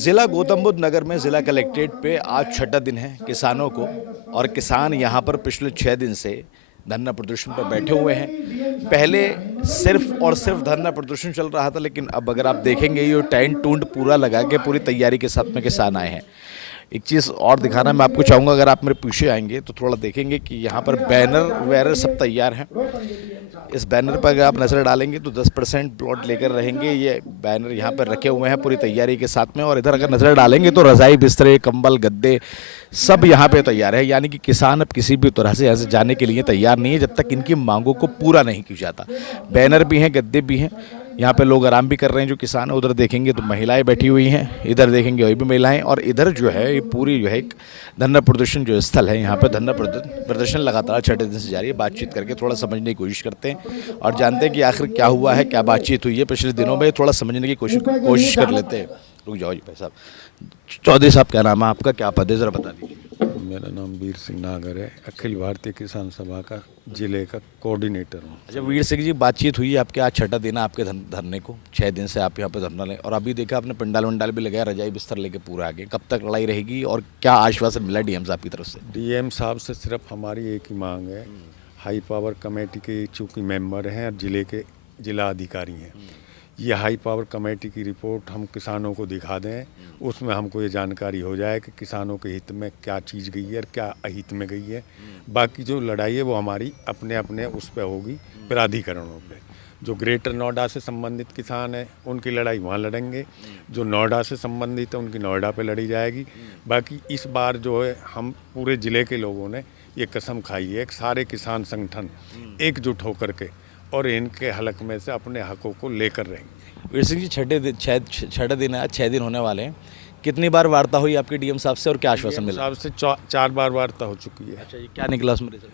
ज़िला गौतम बुद्ध नगर में ज़िला कलेक्ट्रेट पे आज छठा दिन है किसानों को। और किसान यहाँ पर पिछले 6 दिन से धरना प्रदर्शन पर बैठे हुए हैं। पहले सिर्फ और सिर्फ धरना प्रदर्शन चल रहा था, लेकिन अब अगर आप देखेंगे ये टेंट टूंट पूरा लगा के पूरी तैयारी के साथ में किसान आए हैं। एक चीज़ और दिखाना मैं आपको चाहूँगा, अगर आप मेरे पीछे आएंगे तो थोड़ा देखेंगे कि यहाँ पर बैनर वगैरह सब तैयार हैं। इस बैनर पर अगर आप नज़र डालेंगे तो 10% प्लॉट लेकर रहेंगे। ये बैनर यहाँ पर रखे हुए हैं पूरी तैयारी के साथ में। और इधर अगर नज़र डालेंगे तो रज़ाई, बिस्तरे, कंबल, गद्दे सब यहाँ पे तैयार है। यानी कि किसान अब किसी भी तरह से यहाँ से जाने के लिए तैयार नहीं है जब तक इनकी मांगों को पूरा नहीं किया जाता। बैनर भी हैं, गद्दे भी हैं। यहाँ पे लोग आराम भी कर रहे हैं जो किसान है। उधर देखेंगे तो महिलाएं बैठी हुई हैं, इधर देखेंगे वही भी महिलाएं। और इधर जो है ये पूरी जो है एक धरना प्रदर्शन जो स्थल है, यहाँ पे धरना प्रदर्शन लगातार छठे दिन से जारी है। बातचीत करके थोड़ा समझने की कोशिश करते हैं और जानते हैं कि आखिर क्या हुआ है, क्या बातचीत हुई है पिछले दिनों में। थोड़ा समझने की कोशिश कर लेते हैं। रुक जाओ जी भाई साहब। चौधरी साहब, क्या नाम है आपका, क्या पद है, ज़रा बता दीजिए। मेरा नाम वीर सिंह नागर है, अखिल भारतीय किसान सभा का जिले का कोऑर्डिनेटर हूँ। अच्छा वीर सिंह जी, बातचीत हुई है आपके, आज छठा दिन है आपके धरने को। 6 दिन से आप यहाँ पे धरना लें और अभी देखा आपने पंडाल वंडाल भी लगाया, रजाई बिस्तर लेके पूरा आगे। कब तक लड़ाई रहेगी और क्या आश्वासन मिला डीएम साहब की तरफ से? डीएम साहब से सिर्फ हमारी एक ही मांग है, हाई पावर कमेटी के चूँकि मेंबर हैं और जिले के जिला अधिकारी हैं, ये हाई पावर कमेटी की रिपोर्ट हम किसानों को दिखा दें, उसमें हमको ये जानकारी हो जाए कि किसानों के हित में क्या चीज़ गई है और क्या अहित में गई है। बाकी जो लड़ाई है वो हमारी अपने अपने उस पर होगी, प्राधिकरणों पे। जो ग्रेटर नोएडा से संबंधित किसान हैं उनकी लड़ाई वहाँ लड़ेंगे, जो नोएडा से संबंधित है उनकी नोएडा पे लड़ी जाएगी। बाकी इस बार जो है हम पूरे ज़िले के लोगों ने ये कसम खाई है कि सारे किसान संगठन एकजुट होकर के और इनके हलक में से अपने हकों को लेकर रहेंगे। वीर सिंह जी, छठे दिन है आज, 6 दिन होने वाले हैं। कितनी बार वार्ता हुई आपकी डीएम साहब से और क्या आश्वासन मिला? साहब से 4 बार वार्ता हो चुकी है। अच्छा, ये क्या निकला उसमें रिजल्ट?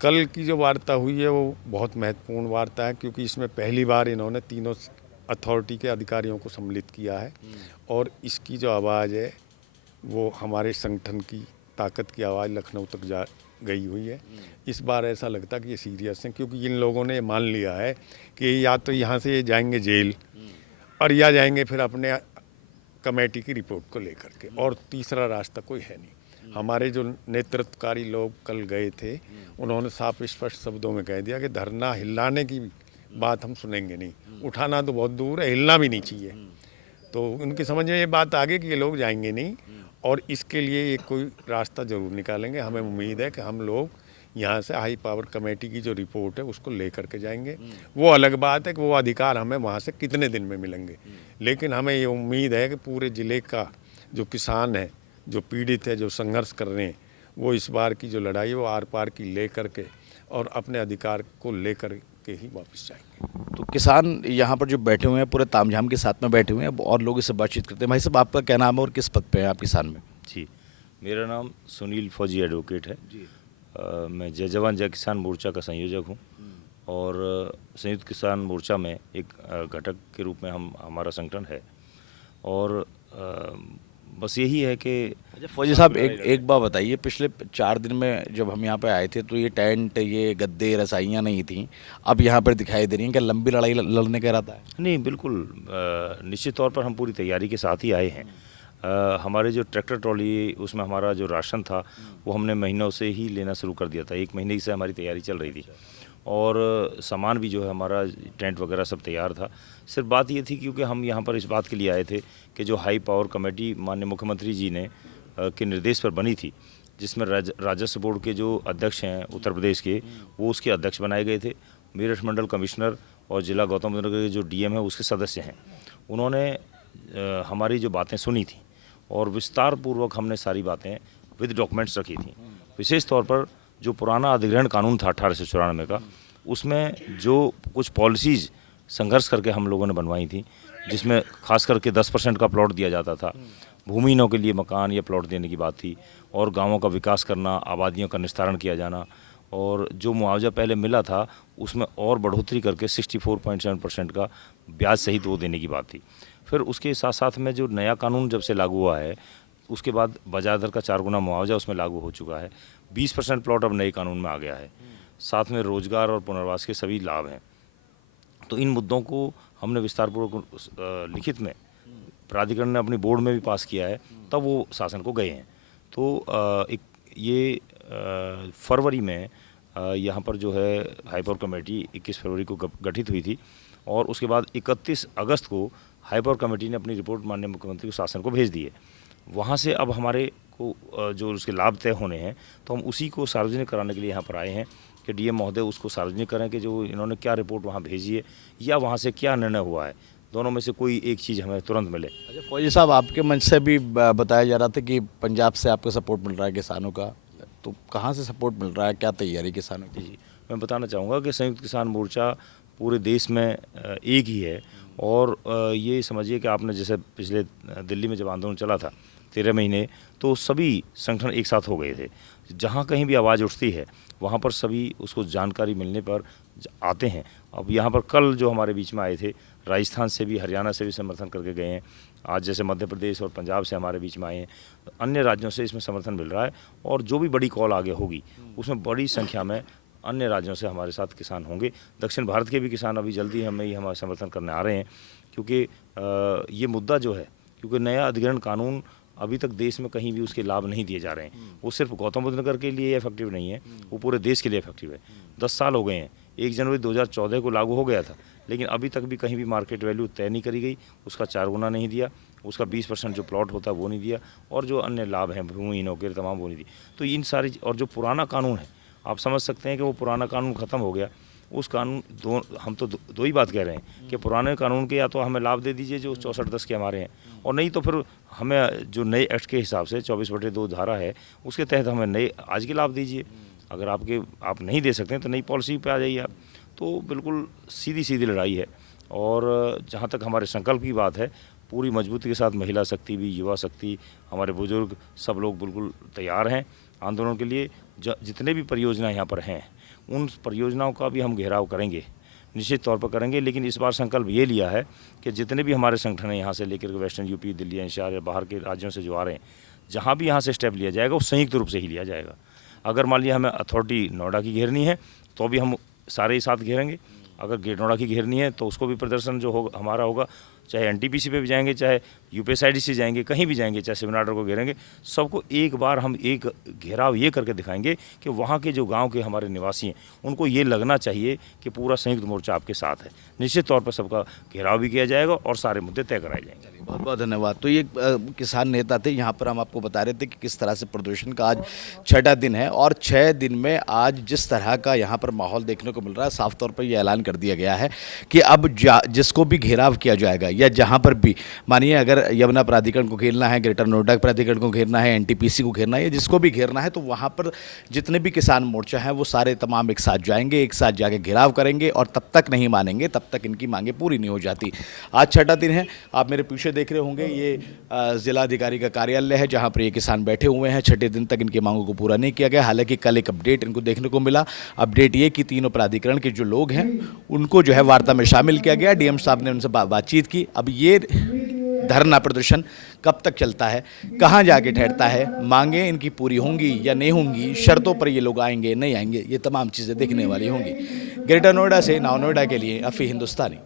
कल की जो वार्ता हुई है वो बहुत महत्वपूर्ण वार्ता है, क्योंकि इसमें पहली बार इन्होंने तीनों अथॉरिटी के अधिकारियों को सम्मिलित किया है और इसकी जो आवाज़ है वो हमारे संगठन की ताकत की आवाज़ लखनऊ तक जा गई हुई है। इस बार ऐसा लगता है कि ये सीरियस हैं, क्योंकि इन लोगों ने मान लिया है कि या तो यहाँ से ये जाएंगे जेल और या जाएंगे फिर अपने कमेटी की रिपोर्ट को लेकर के, और तीसरा रास्ता कोई है नहीं। हमारे जो नेतृत्वकारी लोग कल गए थे उन्होंने साफ स्पष्ट शब्दों में कह दिया कि धरना हिलाने की बात हम सुनेंगे नहीं, उठाना तो बहुत दूर है, हिलना भी नहीं चाहिए। तो उनकी समझ में ये बात आ गई कि ये लोग जाएंगे नहीं और इसके लिए ये कोई रास्ता ज़रूर निकालेंगे। हमें उम्मीद है कि हम लोग यहाँ से हाई पावर कमेटी की जो रिपोर्ट है उसको लेकर के जाएंगे। वो अलग बात है कि वो अधिकार हमें वहाँ से कितने दिन में मिलेंगे, लेकिन हमें ये उम्मीद है कि पूरे ज़िले का जो किसान है, जो पीड़ित है, जो संघर्ष कर रहे हैं, वो इस बार की जो लड़ाई है वो आर पार की ले करके और अपने अधिकार को लेकर के ही वापस जाएंगे। तो किसान यहाँ पर जो बैठे हुए हैं पूरे तामझाम के साथ में बैठे हुए हैं और लोग इससे बातचीत करते हैं। भाई साहब, आपका क्या नाम है और किस पद पे हैं आप किसान में? जी, मेरा नाम सुनील फौजी एडवोकेट है जी। मैं जय जवान जय किसान मोर्चा का संयोजक हूँ और संयुक्त किसान मोर्चा में एक घटक के रूप में हमारा संगठन है। और बस यही है कि अच्छा फौजी साहब, एक बात बताइए, पिछले 4 दिन में जब हम यहाँ पे आए थे तो ये टेंट, ये गद्दे, रसाइयाँ नहीं थी, अब यहाँ पर दिखाई दे रही हैं। क्या लंबी लड़ाई लड़ने का इरादा है? नहीं, बिल्कुल निश्चित तौर पर हम पूरी तैयारी के साथ ही आए हैं। हमारे जो ट्रैक्टर ट्रॉली उसमें हमारा जो राशन था वो हमने महीनों से ही लेना शुरू कर दिया था। 1 महीने से हमारी तैयारी चल रही थी और सामान भी जो है हमारा टेंट वगैरह सब तैयार था। सिर्फ बात ये थी क्योंकि हम यहाँ पर इस बात के लिए आए थे कि जो हाई पावर कमेटी माननीय मुख्यमंत्री जी ने के निर्देश पर बनी थी, जिसमें राजस्व बोर्ड के जो अध्यक्ष हैं उत्तर प्रदेश के, वो उसके अध्यक्ष बनाए गए थे। मेरठ मंडल कमिश्नर और जिला गौतम बुद्ध नगर के जो डीएम है उसके सदस्य हैं। उन्होंने हमारी जो बातें सुनी थी और विस्तार पूर्वक हमने सारी बातें विद डॉक्यूमेंट्स रखी थी। विशेष तौर पर जो पुराना अधिग्रहण कानून था 1894 का, उसमें जो कुछ पॉलिसीज़ संघर्ष करके हम लोगों ने बनवाई थी, जिसमें खास करके 10% का प्लॉट दिया जाता था, भूमिहीनों के लिए मकान या प्लॉट देने की बात थी, और गांवों का विकास करना, आबादियों का निस्तारण किया जाना, और जो मुआवजा पहले मिला था उसमें और बढ़ोतरी करके 64.7% का ब्याज सहित वो देने की बात थी। फिर उसके साथ साथ में जो नया कानून जब से लागू हुआ है उसके बाद बाजार दर का 4 गुना मुआवजा उसमें लागू हो चुका है। 20% प्लॉट अब नए कानून में आ गया है। साथ में रोजगार और पुनर्वास के सभी लाभ हैं। तो इन मुद्दों को हमने विस्तारपूर्वक लिखित में प्राधिकरण ने अपनी बोर्ड में भी पास किया है, तब वो शासन को गए हैं। तो एक ये फरवरी में यहाँ पर जो है हाईपावर कमेटी 21 फरवरी को गठित हुई थी और उसके बाद 31 अगस्त को हाईपावर कमेटी ने अपनी रिपोर्ट माननीय मुख्यमंत्री को शासन को भेज दी है। वहाँ से अब हमारे को जो उसके लाभ तय होने हैं तो हम उसी को सार्वजनिक कराने के लिए यहाँ पर आए हैं कि डीएम महोदय उसको सार्वजनिक करें कि जो इन्होंने क्या रिपोर्ट वहाँ भेजी है या वहाँ से क्या निर्णय हुआ है, दोनों में से कोई एक चीज़ हमें तुरंत मिले। अच्छा फौजी साहब, आपके मंच से भी बताया जा रहा था कि पंजाब से आपको सपोर्ट मिल रहा है किसानों का, तो कहाँ से सपोर्ट मिल रहा है, क्या तैयारी किसानों की? जी, मैं बताना चाहूँगा कि संयुक्त किसान मोर्चा पूरे देश में एक ही है और ये समझिए कि आपने जैसे पिछले दिल्ली में जब आंदोलन चला था 13 महीने, तो सभी संगठन एक साथ हो गए थे। जहाँ कहीं भी आवाज़ उठती है वहाँ पर सभी उसको जानकारी मिलने पर आते हैं। अब यहाँ पर कल जो हमारे बीच में आए थे, राजस्थान से भी, हरियाणा से भी समर्थन करके गए हैं। आज जैसे मध्य प्रदेश और पंजाब से हमारे बीच में आए हैं, अन्य राज्यों से इसमें समर्थन मिल रहा है और जो भी बड़ी कॉल आगे होगी उसमें बड़ी संख्या में अन्य राज्यों से हमारे साथ किसान होंगे। दक्षिण भारत के भी किसान अभी जल्दी हमारा समर्थन करने आ रहे हैं, क्योंकि ये मुद्दा जो है, क्योंकि नया अधिग्रहण कानून अभी तक देश में कहीं भी उसके लाभ नहीं दिए जा रहे हैं। वो सिर्फ गौतम बुद्ध नगर के लिए इफेक्टिव नहीं है, वो पूरे देश के लिए इफेक्टिव है। 10 साल हो गए हैं, 1 जनवरी 2014 को लागू हो गया था, लेकिन अभी तक भी कहीं भी मार्केट वैल्यू तय नहीं करी गई, उसका 4 गुना नहीं दिया, उसका 20% जो प्लॉट होता है वो नहीं दिया और जो अन्य लाभ हैं भूमिहीनों के तमाम वो नहीं दी। तो इन सारी, और जो पुराना कानून है, आप समझ सकते हैं कि वो पुराना कानून ख़त्म हो गया। उस कानून हम तो दो ही बात कह रहे हैं कि पुराने कानून के या तो हमें लाभ दे दीजिए जो 64-10 के हमारे हैं, और नहीं तो फिर हमें जो नए एक्ट के हिसाब से 24/2 धारा है उसके तहत हमें नए आज के लाभ दीजिए। अगर आप नहीं दे सकते हैं तो नई पॉलिसी पे आ जाइए आप। तो बिल्कुल सीधी लड़ाई है और जहाँ तक हमारे संकल्प की बात है, पूरी मजबूती के साथ महिला शक्ति भी, युवा शक्ति, हमारे बुजुर्ग, सब लोग बिल्कुल तैयार हैं आंदोलन के लिए। जितने भी परियोजना यहाँ पर हैं उन परियोजनाओं का भी हम घेराव करेंगे, निश्चित तौर पर करेंगे। लेकिन इस बार संकल्प ये लिया है कि जितने भी हमारे संगठन हैं यहाँ से लेकर के वेस्टर्न यूपी, दिल्ली, एनसीआर या बाहर के राज्यों से जो आ रहे हैं, जहाँ भी यहाँ से स्टेप लिया जाएगा वो संयुक्त रूप से ही लिया जाएगा। अगर मान लिया हमें अथॉरिटी नोएडा की घेरनी है तो भी हम सारे ही साथ घेरेंगे। अगर गेट नोएडा की घेरनी है तो उसको भी प्रदर्शन जो होगा हमारा होगा, चाहे एनटीपीसी पे भी जाएंगे, चाहे यूपीएसआईडीसी जाएंगे, कहीं भी जाएंगे, चाहे शिवनाडर को घेरेंगे। सबको एक बार हम एक घेराव ये करके दिखाएंगे कि वहाँ के जो गांव के हमारे निवासी हैं उनको ये लगना चाहिए कि पूरा संयुक्त मोर्चा आपके साथ है। निश्चित तौर पर सबका घेराव भी किया जाएगा और सारे मुद्दे तय कराए जाएंगे। बहुत बहुत धन्यवाद। तो ये किसान नेता थे, यहाँ पर हम आपको बता रहे थे कि किस तरह से प्रदर्शन का आज 6ठा दिन है और 6 दिन में आज जिस तरह का यहाँ पर माहौल देखने को मिल रहा है, साफ तौर पर यह ऐलान कर दिया गया है कि अब जिसको भी घेराव किया जाएगा या जहाँ पर भी, मानिए अगर यमुना प्राधिकरण को घेरना है, ग्रेटर नोएडा प्राधिकरण को घेरना है, एनटीपीसी को घेरना है, या जिसको भी घेरना है, तो वहाँ पर जितने भी किसान मोर्चा हैं वो सारे तमाम एक साथ जाएंगे, एक साथ जाके घेराव करेंगे और तब तक नहीं मानेंगे, तब तक इनकी मांगे पूरी नहीं हो जाती। आज 6ठा दिन है, आप मेरे पीछे देख रहे होंगे, ये जिलाधिकारी का कार्यालय है जहाँ पर ये किसान बैठे हुए हैं। 6ठे दिन तक इनकी मांगों को पूरा नहीं किया गया। हालांकि कल एक अपडेट इनको देखने को मिला। अपडेट ये कि तीनों प्राधिकरण के जो लोग हैं उनको जो है वार्ता में शामिल किया गया। डीएम साहब ने उनसे बातचीत की। अब ये धरना प्रदर्शन कब तक चलता है, कहाँ जाके ठहरता है, मांगे इनकी पूरी होंगी या नहीं होंगी, शर्तों पर ये लोग आएंगे नहीं आएंगे, ये तमाम चीज़ें देखने वाली होंगी। ग्रेटर नोएडा से नाउ नोएडा के लिए अफी हिंदुस्तानी।